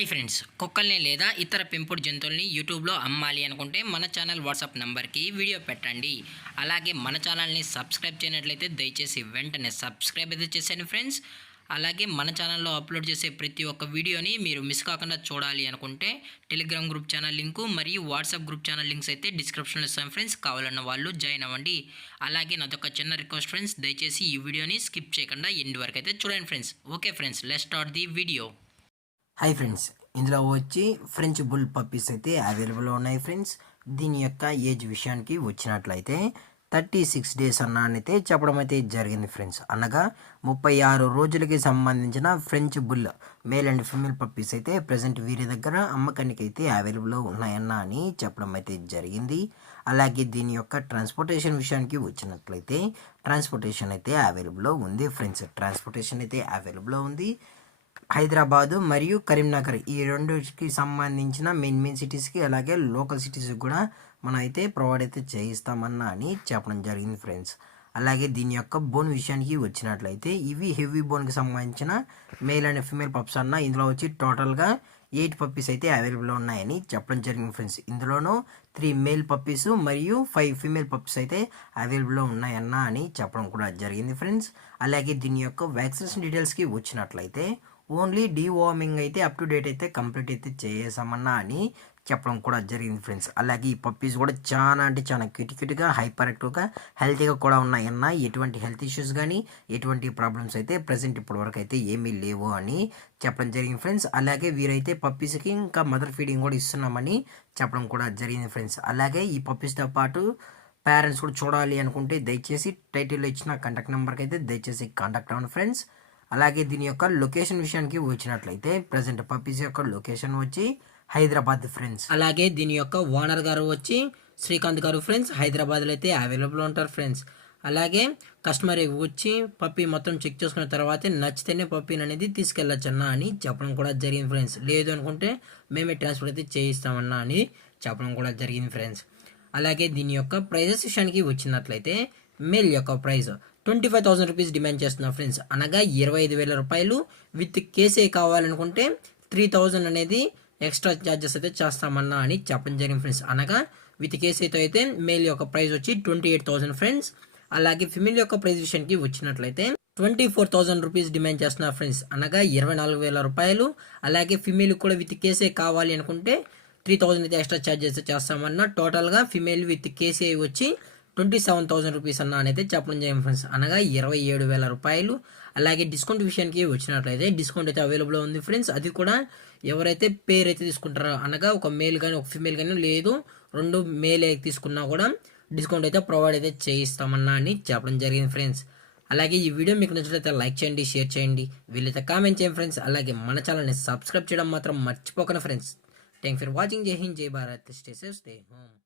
Hi friends, కుక్కల్ని లేదా ఇతర పెంపుడు జంతువుల్ని యూట్యూబ్లో అమ్మాలి అనుకుంటే మన ఛానల్ వాట్సాప్ నెంబర్కి వీడియో పెట్టండి. అలాగే మన ఛానల్ని సబ్స్క్రైబ్ చేయనట్లయితే దయచేసి వెంటనే సబ్స్క్రైబ్ అయితే చేసేయండి ఫ్రెండ్స్. అలాగే మన ఛానల్లో అప్లోడ్ చేసే ప్రతి ఒక్క వీడియోని మీరు మిస్ కాకుండా చూడాలి అనుకుంటే టెలిగ్రామ్ గ్రూప్ ఛానల్ లింకు మరియు వాట్సాప్ గ్రూప్ ఛానల్ లింక్స్ అయితే డిస్క్రిప్షన్లో ఇస్తాను ఫ్రెండ్స్. కావాలన్న వాళ్ళు జాయిన్ అవ్వండి. అలాగే నాదొక చిన్న రిక్వెస్ట్ ఫ్రెండ్స్, దయచేసి ఈ వీడియోని స్కిప్ చేయకుండా ఎండ్ వరకు అయితే చూడండి friends. Okay friends, let's start the video. Hi friends, ఇందులో వచ్చి ఫ్రెంచ్ బుల్ పప్పీస్ అయితే అవైలబుల్లో ఉన్నాయి ఫ్రెండ్స్. దీని యొక్క ఏజ్ విషయానికి వచ్చినట్లయితే 36 డేస్ అయితే చెప్పడం అయితే జరిగింది ఫ్రెండ్స్. అనగా 36 రోజులకి సంబంధించిన French bull male and female puppies అయితే ప్రజెంట్ వీరి దగ్గర అమ్మకానికి అయితే అవైలబుల్లో ఉన్నాయన్న అని చెప్పడం అయితే జరిగింది. అలాగే దీని యొక్క ట్రాన్స్పోర్టేషన్ విషయానికి వచ్చినట్లయితే ట్రాన్స్పోర్టేషన్ అయితే అవైలబుల్లో ఉంది ఫ్రెండ్స్. ట్రాన్స్పోర్టేషన్ అయితే అవైలబుల్లో ఉంది. హైదరాబాదు మరియు కరీంనగర్ ఈ రెండుకి సంబంధించిన మెయిన్ సిటీస్కి అలాగే లోకల్ సిటీస్కి కూడా మనం అయితే ప్రొవైడ్ అయితే చేయిస్తామన్నా అని చెప్పడం జరిగింది ఫ్రెండ్స్. అలాగే దీని యొక్క బోన్ విషయానికి వచ్చినట్లయితే ఇవి హెవీ బోన్కి సంబంధించిన మేల్ అండ్ ఫీమేల్ పప్స్ అన్న ఇందులో వచ్చి టోటల్గా 8 పప్పీస్ అయితే అవైలబుల్లో ఉన్నాయని చెప్పడం జరిగింది ఫ్రెండ్స్. ఇందులోనూ 3 మేల్ పప్పీస్ మరియు 5 ఫీమేల్ పప్పీస్ అయితే అవైలబుల్లో ఉన్నాయన్న అని చెప్పడం కూడా జరిగింది ఫ్రెండ్స్. అలాగే దీని యొక్క వ్యాక్సినేషన్ డీటెయిల్స్కి వచ్చినట్లయితే ఓన్లీ డీవార్మింగ్ అయితే అప్ టు డేట్ అయితే కంప్లీట్ అయితే చేసామన్నా అని చెప్పడం కూడా జరిగింది ఫ్రెండ్స్. అలాగే ఈ పప్పీస్ కూడా చాలా అంటే చాలా క్యూట్గా హైపర్ యాక్టివ్గా హెల్తీగా కూడా ఉన్నాయన్న. ఎటువంటి హెల్త్ ఇష్యూస్ కానీ ఎటువంటి ప్రాబ్లమ్స్ అయితే ప్రజెంట్ ఇప్పటివరకు అయితే ఏమీ లేవు అని చెప్పడం జరిగింది ఫ్రెండ్స్. అలాగే వీరైతే పప్పీస్కి ఇంకా మదర్ ఫీడింగ్ కూడా ఇస్తున్నామని చెప్పడం కూడా జరిగింది ఫ్రెండ్స్. అలాగే ఈ పప్పీస్తో పాటు పేరెంట్స్ కూడా చూడాలి అనుకుంటే దయచేసి టైటిల్లో ఇచ్చిన కాంటాక్ట్ నెంబర్కి అయితే దయచేసి కాంటాక్ట్ అవ్వండి ఫ్రెండ్స్. అలాగే దీని యొక్క లొకేషన్ విషయానికి వచ్చినట్లయితే ప్రజెంట్ పప్పీస్ యొక్క లొకేషన్ వచ్చి హైదరాబాద్ ఫ్రెండ్స్. అలాగే దీని యొక్క ఓనర్ గారు వచ్చి శ్రీకాంత్ గారు ఫ్రెండ్స్ హైదరాబాద్లో అయితే అవైలబుల్ ఉంటారు ఫ్రెండ్స్. అలాగే కస్టమర్ వచ్చి పప్పీ మొత్తం చెక్ చేసుకున్న తర్వాత నచ్చితేనే పప్పీని అనేది తీసుకెళ్ళొచ్చన్నా అని చెప్పడం కూడా జరిగింది ఫ్రెండ్స్. లేదు అనుకుంటే మేమే ట్రాన్స్ఫర్ అయితే చేయిస్తామన్నా అని చెప్పడం కూడా జరిగింది ఫ్రెండ్స్. అలాగే దీని యొక్క ప్రైజెస్ విషయానికి వచ్చినట్లయితే మేల్ యొక్క ప్రైస్ 25,000 రూపీస్ డిమాండ్ చేస్తున్నా ఫ్రెండ్స్. అనగా 25,000 రూపాయలు. విత్ కేసే కావాలనుకుంటే 3,000 అనేది ఎక్స్ట్రా ఛార్జెస్ అయితే చేస్తామన్నా అని చెప్పడం జరిగింది ఫ్రెండ్స్. అనగా విత్ కేసీతో అయితే మేల్ యొక్క ప్రైస్ వచ్చి 28,000 ఫ్రెండ్స్. అలాగే ఫిమేల్ యొక్క ప్రైస్ విషయానికి వచ్చినట్లయితే 24,000 రూపీస్ డిమాండ్ చేస్తున్నా ఫ్రెండ్స్. అనగా 24,000 రూపాయలు. అలాగే ఫిమేల్ కూడా విత్ కేసే కావాలి అనుకుంటే 3,000 అయితే ఎక్స్ట్రా ఛార్జెస్ చేస్తామన్నా. టోటల్గా ఫిమేల్ విత్ కేసీ వచ్చి 27,000 రూపీస్ అన్న అనేది చెప్పడం జరిగింది ఫ్రెండ్స్. అనగా 27,000 రూపాయలు. అలాగే డిస్కౌంట్ విషయానికి వచ్చినట్లయితే డిస్కౌంట్ అయితే అవైలబుల్ ఉంది ఫ్రెండ్స్. అది కూడా ఎవరైతే పేరు అయితే తీసుకుంటారో అనగా ఒక మేల్ కానీ ఒక ఫీమేల్ కానీ లేదు 2 మేల్ తీసుకున్నా కూడా డిస్కౌంట్ అయితే ప్రొవైడ్ అయితే చేయిస్తామన్నా అని చెప్పడం జరిగింది ఫ్రెండ్స్. అలాగే ఈ వీడియో మీకు నచ్చినట్లయితే లైక్ చేయండి, షేర్ చేయండి, వీళ్ళైతే కామెంట్ చేయండి ఫ్రెండ్స్. అలాగే మన ఛానల్ని సబ్స్క్రైబ్ చేయడం మాత్రం మర్చిపోకండి ఫ్రెండ్స్. Thank for watching. జై హింద్, జై Bharat, stay safe, stay home.